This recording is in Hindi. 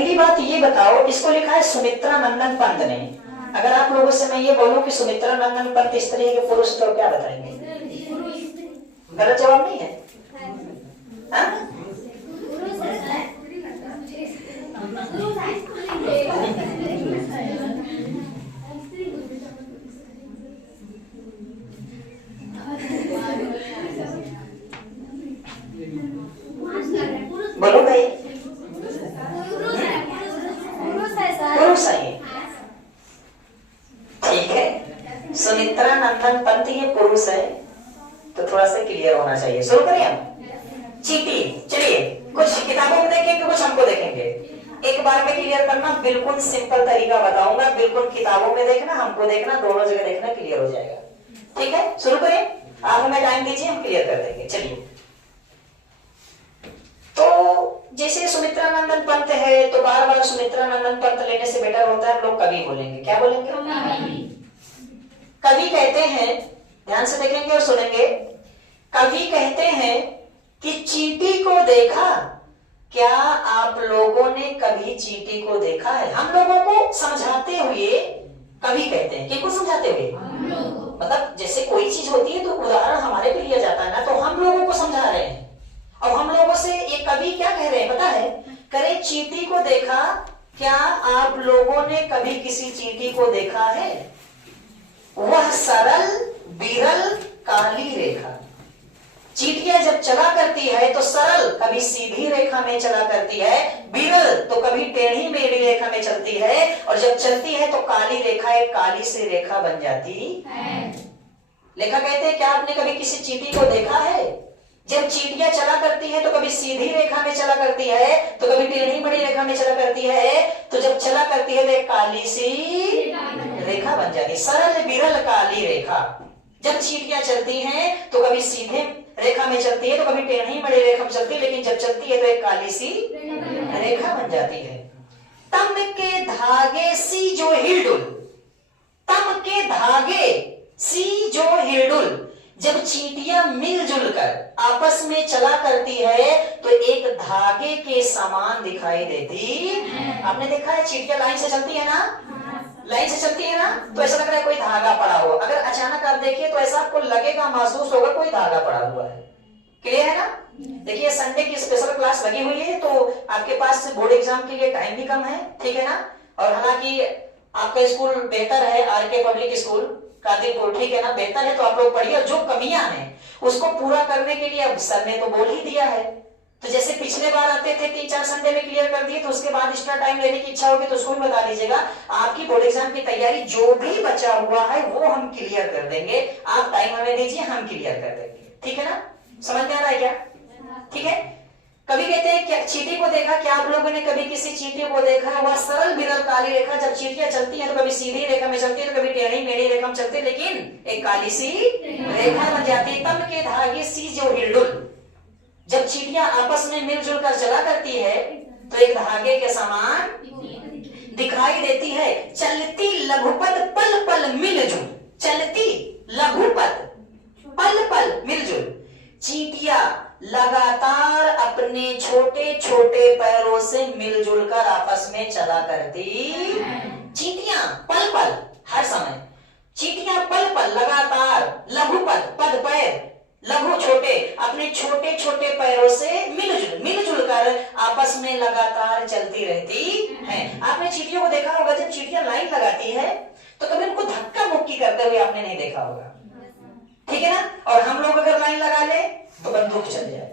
पहली बात ये बताओ, इसको लिखा है सुमित्रा नंदन पंत ने। अगर आप लोगों से मैं ये बोलूं कि सुमित्रा नंदन पंत इस तरह के पुरुष, तो क्या बताएंगे? गलत जवाब नहीं है? हाँ? बोलो भाई। पुरुष है। ठीक है, सुमित्रा नंदन पंत ये पुरुष है, तो थोड़ा सा क्लियर होना चाहिए। शुरू करें हम। चींटी, चलिए कुछ किताबों में देखेंगे, कुछ हमको देखेंगे। एक बार में क्लियर करना, बिल्कुल सिंपल तरीका बताऊंगा, बिल्कुल किताबों में देखना, हमको देखना, दोनों जगह देखना, क्लियर हो जाएगा। ठीक है, शुरू करें। आप हमें टाइम दीजिए, हम क्लियर कर देंगे। चलिए, तो जैसे सुमित्रा नंदन पंत है, तो बार बार सुमित्रा नंदन पंत लेने से बेटर होता है लोग कवि बोलेंगे। क्या बोलेंगे? कवि कहते हैं, ध्यान से देखेंगे और सुनेंगे। कवि कहते हैं कि चींटी को देखा, क्या आप लोगों ने कभी चींटी को देखा है? हम लोगों को समझाते हुए कवि कहते हैं। किसको समझाते हुए? मतलब जैसे कोई चीज होती है तो उदाहरण हमारे पे लिया जाता है ना, तो हम लोगों को समझा रहे हैं। और हम लोगों से ये कवि क्या कह रहे हैं पता है? करे चींटी को देखा, क्या आप लोगों ने कभी किसी चींटी को देखा है? वह सरल बिरल काली रेखा। चींटियां जब चला करती है तो सरल, कभी सीधी रेखा में चला करती है, बिरल तो कभी टेढ़ी मेढ़ी रेखा में चलती है, और जब चलती है तो काली रेखा, एक काली सी रेखा बन जाती है। लेखक कहते हैं, क्या आपने कभी किसी चींटी को देखा है? जब चींटियां चला करती है तो कभी सीधी रेखा में चला करती है, तो कभी टेढ़ी मेढ़ी रेखा में चला करती है, तो जब चला करती है तो एक काली सी रेखा बन जाती है, सरल बिरल काली रेखा। जब चींटियां चलती हैं तो कभी सीधे रेखा में चलती है, तो कभी टेढ़ी मेढ़ी रेखा में चलती है, लेकिन जब चलती है तो एक काली सी रेखा बन जाती है। तम के धागे सी जो हिलडुल, तम के धागे सी जो हिलडुल। जब चींटियां मिलजुल कर आपस में चला करती है तो एक धागे के समान दिखाई देती। आपने देखा है चींटियां लाइन से चलती है ना, लाइन से चलती है ना, तो ऐसा लग रहा है कोई धागा पड़ा हुआ। अगर अचानक आप देखिए तो ऐसा आपको लगेगा, महसूस होगा कोई धागा पड़ा हुआ है। क्लियर है ना? देखिए, संडे की स्पेशल क्लास लगी हुई है, तो आपके पास बोर्ड एग्जाम के लिए टाइम भी कम है। ठीक है ना? और हालांकि आपका स्कूल बेहतर है, आरके पब्लिक स्कूल कादिरपुर, ठीक है ना, बेहतर है, तो आप लोग पढ़िए। जो कमियां हैं उसको पूरा करने के लिए अब सर ने तो बोल ही दिया है। तो जैसे पिछले बार आते थे 3-4 संडे में क्लियर कर दिए, तो उसके बाद एक्स्ट्रा टाइम लेने की इच्छा होगी तो उसको भी बता दीजिएगा। आपकी बोर्ड एग्जाम की तैयारी जो भी बचा हुआ है वो हम क्लियर कर देंगे। आप टाइम हमें दीजिए, हम क्लियर कर देंगे। ठीक है ना? समझ में आ रहा है क्या? ठीक है। कभी कहते हैं क्या चींटी को देखा, क्या आप लोगों ने कभी किसी चींटी को देखा? वह सरल बिरल काली रेखा। जब चींटियां चलती हैं तो कभी सीधी रेखा में चलती है, तो कभी टेढ़ी मेढ़ी रेखा में चलती है, लेकिन एक काली सी रेखा बन जाती है। तम के धागे सी जो हिलडुल। जब चींटियां आपस में मिलजुल कर चला करती है तो एक धागे के समान दिखाई देती है। चलती लघुपद पल पल मिलजुल, चलती लघुपद पल पल मिलजुल। चींटियां लगातार अपने छोटे छोटे पैरों से मिलजुल कर आपस में चला करती। चींटियां पल पल, हर समय। चींटियां पल पल लगातार, लघुपद पद पैर, लघु छोटे, अपने छोटे छोटे पैरों से मिलजुल कर आपस में लगातार चलती रहती हैं। आपने चींटियों को देखा होगा, जब चींटियां लाइन लगाती है तो कभी उनको धक्का मुक्की करते हुए आपने नहीं देखा होगा। ठीक है ना? और हम लोग अगर लाइन लगा ले तो बंदूक चल जाए।